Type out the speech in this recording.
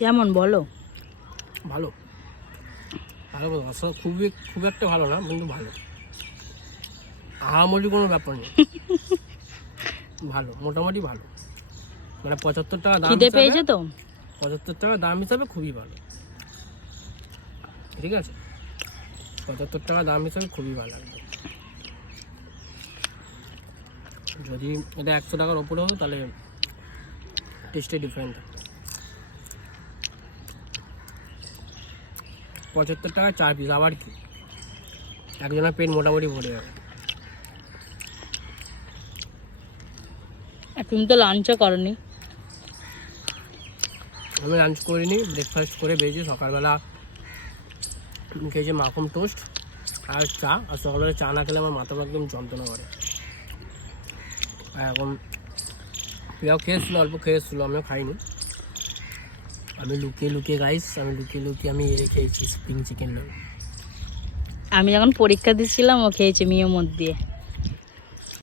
কেমন বলো? ভালো ভালো আসলে খুব একটা ভালো না, কিন্তু ভালো। আহামরি কোনো ব্যাপার নেই, ভালো, মোটামুটি ভালো। মানে 75 টাকা দাম খিদে হিসাবে, পেয়েছে তো? 75 টাকা দাম হিসাবে খুবই ভালো, ঠিক আছে? 75 টাকা দাম হিসাবে খুবই ভালো লাগবে। যদি এটা 100 টাকার ওপরে হতো তাহলে টেস্টে ডিফারেন্ট থাকতো। 75 টাকায় 4 পিস, আবার কি একজনের পেট মোটামুটি ভরে যাবে। আর তুমি তো লাঞ্চও করনি। আমি লাঞ্চ করিনি, ব্রেকফাস্ট করে বেরিয়েছি। সকালবেলা খেয়েছি মাখন টোস্ট আর চা। আর সকালবেলা চা না খেলে আমার মাথা একদম যন্ত্রণা করে। আর এখন প্রিয়াও খেয়েছিল, অল্প খেয়েছিল, আমিও খাইনি। আমি লুকিয়ে লুকিয়ে আমি খেয়েছি স্প্রিং চিকেন রোল। আমি যখন পরীক্ষা দিচ্ছিলাম ও খেয়েছে মিও মত দিয়ে।